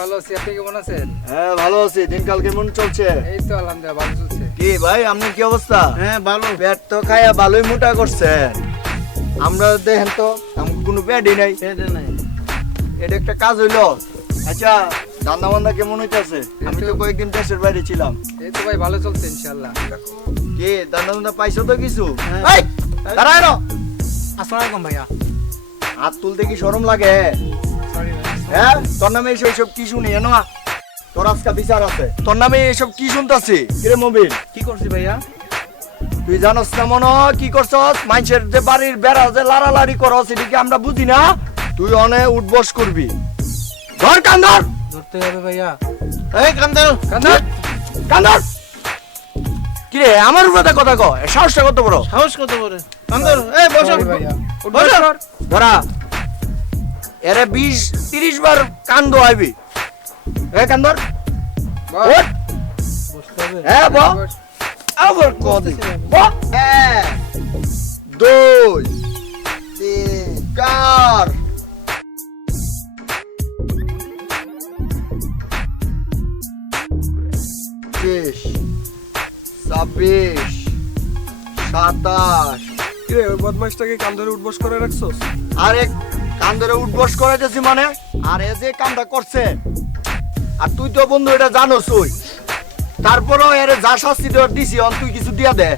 ভালো আছি, আপনি কেমন আছেন? হ্যাঁ ভালো আছি। দিনকাল কেমন চলছে? এই তো আলহামদুলিল্লাহ ভালো চলছে। কি ভাই আপনার কি অবস্থা? হ্যাঁ ভালো। পেট তো খাইয়া ভালোই মোটা করছেন। আমরা দেখেন তো আমার কোনো পেটই নাই। এটা নাই। এটা একটা কাজ হইলো। আচ্ছা ধান্দা বান্দা কেমন হইতেছে? আমি তো কয়েকদিন দেশের বাইরে ছিলাম। এই তো ভাই ভালো চলছে ইনশাআল্লাহ। কি ধান্দা বান্দা পাইছো তো কিছু? হ্যাঁ। এই দাঁড়ায় না। আসসালামু আলাইকুম ভাইয়া। হাত তুলতে কি শরম লাগে? সরি ভাই। হ্যাঁ তোর নামে এইসব কি শুনি এনো? তোর আজকে বিচার আছে। তোর নামে এইসব কি শুনতাছি? কিরে মোবিল কি করছি ভাইয়া? তুই জানোস না মনে হয় কি করছস? মানুষের যে বাড়ির বেড়া যে লাড়ালাড়ি করস এদিকে আমরা বুঝি না। তুই অনে উঠবস করবি। ধর কান্দর ধরতে হবে ভাইয়া। এই কান্দার কান্দর কান্দর। কি রে আমার উপরে কথা কও? সাহসটা কত বড়? সাহস কত করে? কান্দার এই বসো ভাইয়া বসো। ধরা এরে 20-30 বার কান্দ আইবি। এ কান্দর বস। ওঠ। বসতে হবে। হ্যাঁ ব বস। আবার কদি ব 1 2 3 4 20 26 27। কিরে ওই বদমাইশটাকে কান ধরে উঠবস করে রাখছস? আরে কান ধরে উঠবস করাইতেছি মানে? আর এ যে কামটা করছে আর তুই তো বন্ধু এটা জানোস ওই, তারপরেও এর যা শাস্তি দেওয়ার দিছি অন তুই কিছু দিয়া দে।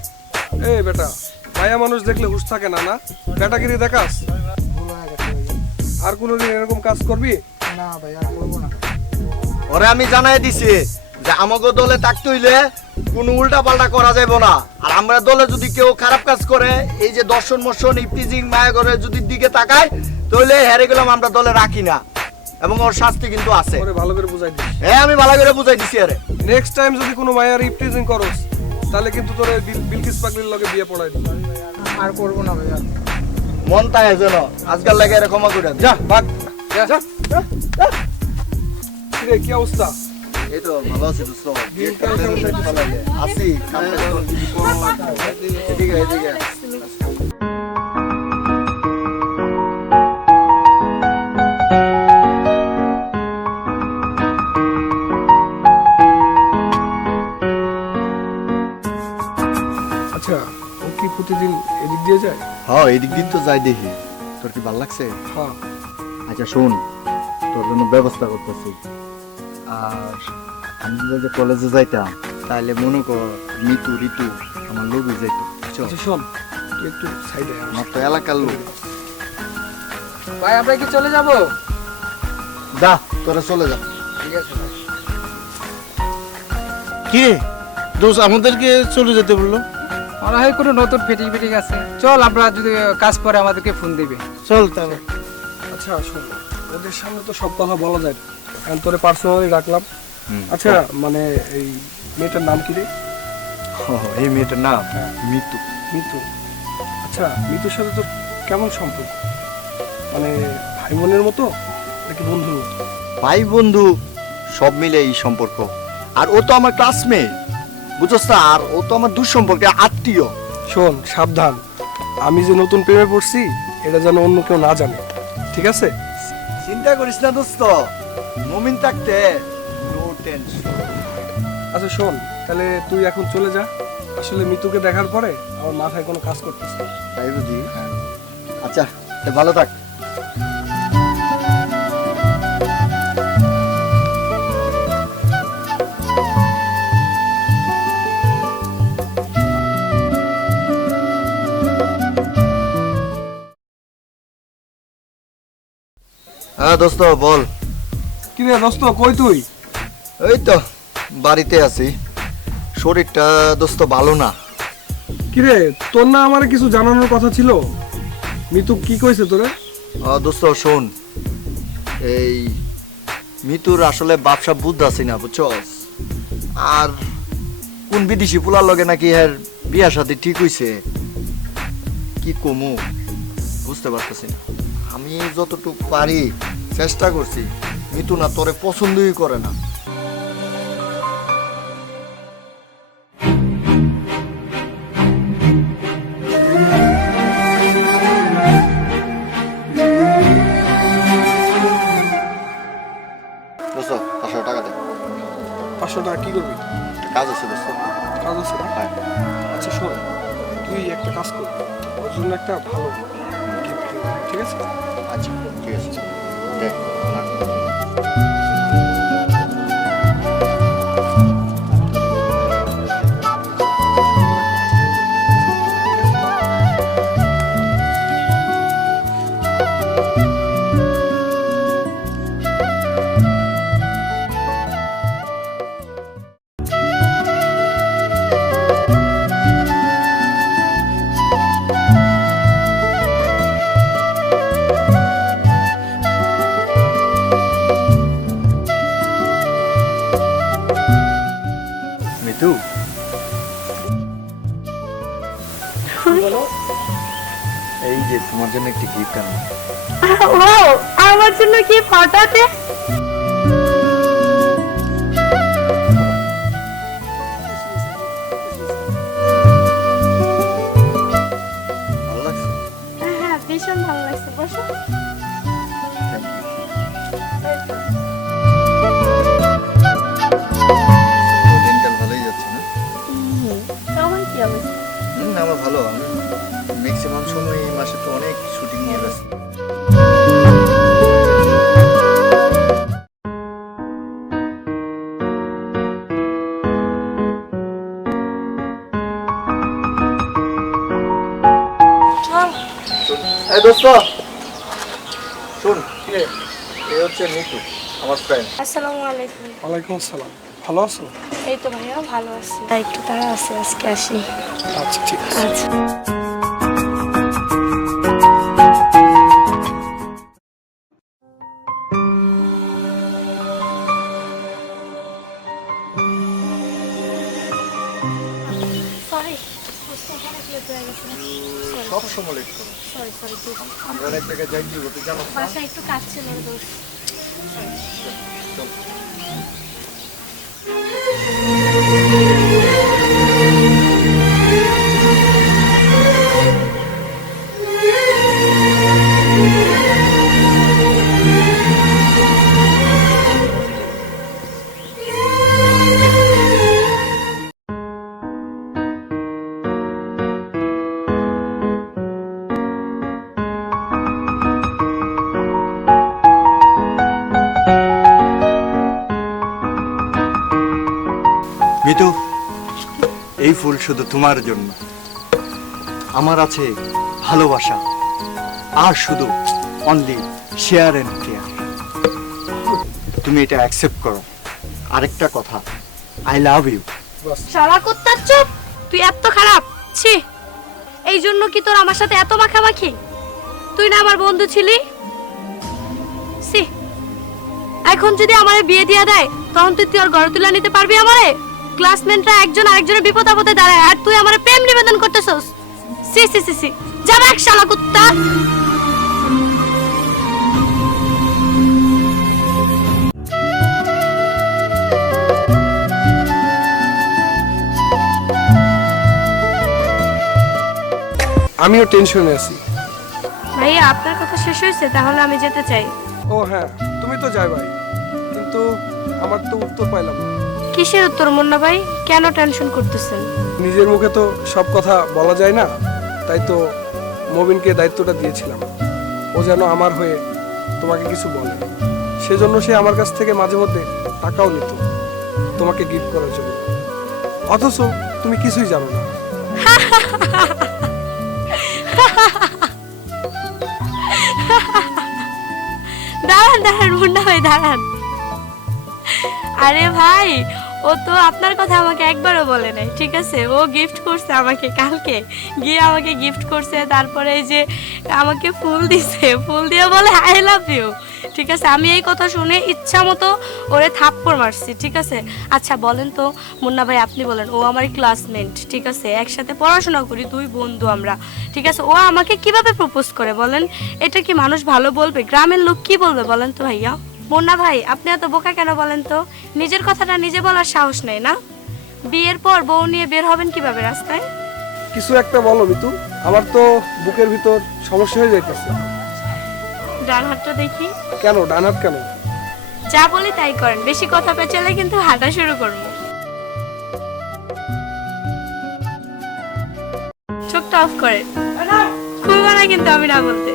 এই বেটা, মায়া মানুষ দেখলে হুঁশ থাকে না, না বেটাগিরি দেখাস? ভুল হয়ে গেছে ভাইয়া। আর কোনোদিন এরকম কাজ করবি? না ভাই আর করবো না। ওরে আমি জানাই দিছি যে আমাকে দলে থাকতে হইলে কোনো উল্টা পাল্টা করা যাইব না। আর আমরা দলে যদি কেউ খারাপ কাজ করে, এই যে দর্শন মর্শন ইফটিজিং মায়া করে যদি দিকে তাকায়, তাহলে হেরে গেলাম আমরা দলে রাখি না, এবং ওর শাস্তি কিন্তু আছে। ওরে ভালো করে বুঝাই দিস। হ্যাঁ আমি ভালো করে বুঝাই দিছি। আরে নেক্সট টাইম যদি কোনো মায়ার ইফটিজিং করস তাহলে কিন্তু তোর বিলকিস পাগলির লগে বিয়ে পড়াই দিবি। আর করবো না ভাইয়া। মন তাই যেন আজকাল লাগে এর ক্ষমা করে দে। যা ভাগ। যা। যা। কিরে কি অবস্থা? এই তো ভালো আছি দোস্ত। আছি কামটা তো কিছু করুন লাগবে। এদিকে এদিকে আচ্ছা ও কি প্রতিদিন এদিক দিয়ে যায়? হ্যাঁ এদিক দিন তো যাই দেখি। তোর কি ভালো লাগছে? হ্যাঁ। আচ্ছা শোন, তোর জন্য ব্যবস্থা করতেছি। আর আমি যদি কলেজে যাইতাম তাহলে মনে কর মিতু ঋতু আমার লোকই যাইতো। আচ্ছা শোন, তুই একটু সাইডে আয়। আমার তো এলাকার লোক। ভাই আমরা কি চলে যাব? যা তোরা চলে যা। ঠিক আছে ভাই। কি রে দোস্ত আমাদেরকে চলে যেতে বললো? মনে হয় কোনো নতুন ফিটিং আছে। চল আমরা যদি কাজ পরে আমাদেরকে ফোন দিবে। চল তাহলে। আচ্ছা শোন, ওদের সামনে তো সব কথা বলা যায় না, কারণ তোরে পার্সোনালি রাখলাম। আচ্ছা মানে এই মেয়েটার নাম কি রে? এই মেয়েটার নাম মিতু। মিতু। আচ্ছা মিতুর সাথে তোর কেমন সম্পর্ক? মানে ভাই বোনের মতো নাকি বন্ধুর মতো? ভাই বন্ধু সব মিলে এই সম্পর্ক। আর ও তো আমার ক্লাসমেট, বুঝছস না? আর ও তো আমার দুঃসম্পর্কে আত্মীয়। শোন সাবধান, আমি যে নতুন প্রেমে পড়ছি এটা যেন অন্য কেউ না জানে, ঠিক আছে? চিন্তা করিস না দোস্ত, মুমিন থাকতে নো টেনশন। আচ্ছা শোন, তাহলে তুই এখন চলে যা। আসলে মিতুকে দেখার পরে আমার মাথায় কোনো কাজ করতেছে না। তাই বুঝি? আচ্ছা তা ভালো থাক। হ্যাঁ দোস্ত বল। কি রে দোস্ত, কই তুই? এই তো বাড়িতে আছি। শরীরটা দোস্ত ভালো না। কি রে তোর না আমার কিছু জানানোর কথা ছিল? মিতু কি কইছে তোরে? দোস্ত শোন, এই মিতুর আসলে ব্যবসা বুদ্ধ আছে না, বুঝছস? আর কোন বিদেশি পোলার লগে নাকি এর বিয়া শাদী ঠিক হইছে। কি কমু বুঝতে পারতেছি না। আমি যতটুকু পারি চেষ্টা করছি, মিতু না তোরে পছন্দই করে না। দোস্ত কাজ আছে দোস্ত। কাজ আছে না? হ্যাঁ। আচ্ছা শোন, তুই একটা কাজ কর, ওর জন্য একটা ভালো গিফট ঠিক আছে? আচ্ছা ঠিক আছে দেখ না। মিতু এই যে তোমার জন্য একটি গিফট আনলাম। ওয়াও, আমার জন্য কি ফটোতে? ভালো লাগছে? হ্যাঁ, ভীষণ ভালো লাগছে। বসো। দিনকাল ভালোই যাচ্ছে না? তোমার কি অবস্থা? আমার ভালো। আমি ম্যাক্সিমাম সময় এই মাসে তো অনেক শুটিং নিয়ে ব্যস্ত। এই দোস্ত শোন, এই হচ্ছে মিতু, আমার ফ্রেন্ড। আসসালামু আলাইকুম। ওয়ালাইকুম আসসালাম। ভালো আছো? এই তো ভাইয়া ভালো আছি। তাই একটু তারা আছে, আজকে আসি। আচ্ছা ঠিক আছে। আচ্ছা। সরি, অনেক লেট হয়ে গেছে। সব সময় লেট করো। সরি সরি, আমরা এক জায়গায় যাই কি হতে জানো না? বাসায় একটু কাজ ছিল দোস্ত। চল। মিতু, এই ফুল শুধু তোমার জন্য। আমার আছে ভালোবাসা, আর শুধু অনলি শেয়ার এন্ড কেয়ার। তুমি এটা অ্যাকসেপ্ট করো। আরেকটা কথা, আই লাভ ইউ। শালা কুত্তার চুপ! তুই এত খারাপ? ছি! এই জন্য কি তোর আমার সাথে এত মাখামাখি? তুই না আমার বন্ধু ছিলি? ছি! এখন যদি আমারে বিয়ে দিয়া দেয়, তখন তুই তোর ঘরে তুলে নিতে পারবি আমারে? ক্লাসমেটরা একজন আরেকজনের বিপদ আপদে দাঁড়ায়, আর তুই আমারে প্রেম নিবেদন করতেছস? সি সি সি সি! যাবে এক শালা কুত্তা! আমিও টেনশনে আছি। ভাইয়া, আপনার কথা শেষ হয়েছে? তাহলে আমি যেতে চাই। ও হ্যাঁ, তুমি তো যাই ভাই, কিন্তু আমার তো উত্তর পাইলাম না। কিসের উত্তর মুন্না ভাই? কেন টেনশন করতেছেন? নিজের মুখে তো সব কথা বলা যায় না, তাই তো মবিনকে দায়িত্বটা দিয়েছিলাম, ও যেন আমার হয়ে তোমাকে কিছু বলে। সেজন্য সে আমার কাছ থেকে মাঝে মধ্যে টাকাও নিত তোমাকে গিফট করার জন্য, অথচ তুমি কিছুই জানো না। দাঁড়ান দাঁড়ান মুন্না ভাই, দাঁড়ান। আরে ভাই, ও তো আপনার কথা আমাকে একবারও বলে নাই, ঠিক আছে? ও গিফট করছে আমাকে, কালকে গিয়ে আমাকে গিফট করছে, তারপরে এই যে আমাকে ফুল দিছে, ফুল দিয়ে বলে আই লাভ ইউ, ঠিক আছে? আমি এই কথা শুনে ইচ্ছা মতো ওরে থাপ্পড় মারছি, ঠিক আছে? আচ্ছা বলেন তো মুন্না ভাই, আপনি বলেন, ও আমার ক্লাসমেট, ঠিক আছে? একসাথে পড়াশোনা করি, দুই বন্ধু আমরা, ঠিক আছে? ও আমাকে কিভাবে প্রপোজ করে বলেন? এটা কি মানুষ ভালো বলবে? গ্রামের লোক কি বলবে বলেন তো ভাইয়া? মুন্না ভাই, আপনি এত বোকা কেন বলেন তো? নিজের কথাটা নিজে বলার সাহস নেই না? বিয়ের পর বউ নিয়ে বের হবেন কিভাবে রাস্তায়? কিছু একটা বলো মিতু, আমার তো বুকের ভিতর সমস্যা হয়ে যাইতেছে। ডান হাতটা দেখি। কেন ডান হাত কেন? যা বলি তাই করেন, বেশি কথা পেঁচালে কিন্তু হাঁটা শুরু করবো। মুখটা অফ করে। খুলবো না কিন্তু আমি না বলতে।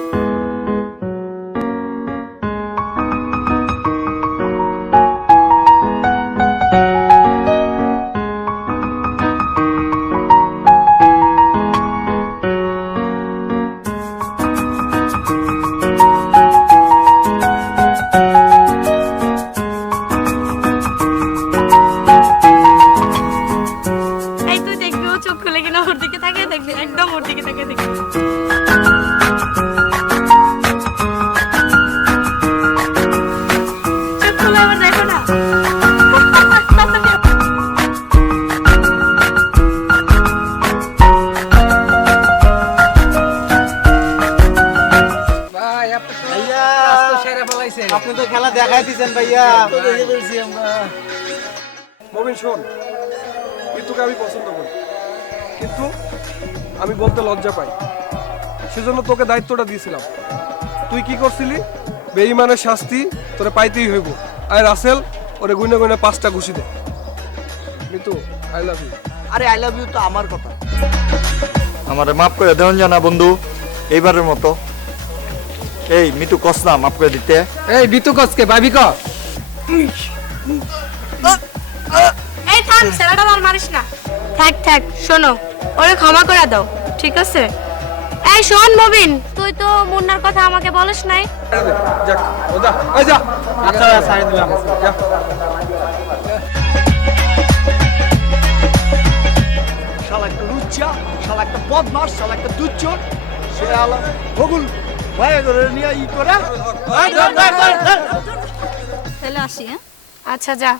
এই তুই দেখবি ও চোখ খুলে কিনা ওর দিকে তাকিয়ে দেখবি, একদম ওর দিকে তাকিয়ে দেখবি। চোখ খুলে আবার দেখো না। ভাই আপনি তো ভাইয়া। কাজ তো সেরে ফেলাইছেন। আপনি তো খেলা দেখাই দিচ্ছেন ভাইয়া। মবিন শোন, ঋতুকে আমি পছন্দ করি, কিন্তু আমি বলতে লজ্জা পাই। সেজন্য তোকে দায়িত্বটা দিয়েছিলাম। তুই কি করছিলি? বেঈমানের শাস্তি তোরে পাইতেই হইব। আর রাসেল ওরে গুনে গুনে 5টা ঘুষি দে। ঋতু, আই লাভ ইউ। আরে আই লাভ ইউ তো আমার কথা। আমারে মাফ করে দেন জানা বন্ধু, এইবারের মতো। এই মিতু কস না মাফ করে দিতে। এই বিতু কসকে ভাবি ক। এই থাম, ছেলেটা আর মারিস না। থাক থাক, শোনো ওরে ক্ষমা করে দাও, ঠিক আছে? এই শোন মবিন, তুই তো মুন্নার কথা আমাকে বলিস নাই। যাক, ও যা, এই যা। আচ্ছা ছাড়ি দিলাম। যা। শালা একটা লুচ্চা, শালা একটা বদমাস, শালা একটা দুচ্চর। সে আলা বগুল ভাই করে নিয়ে ই করে। আচ্ছা যা।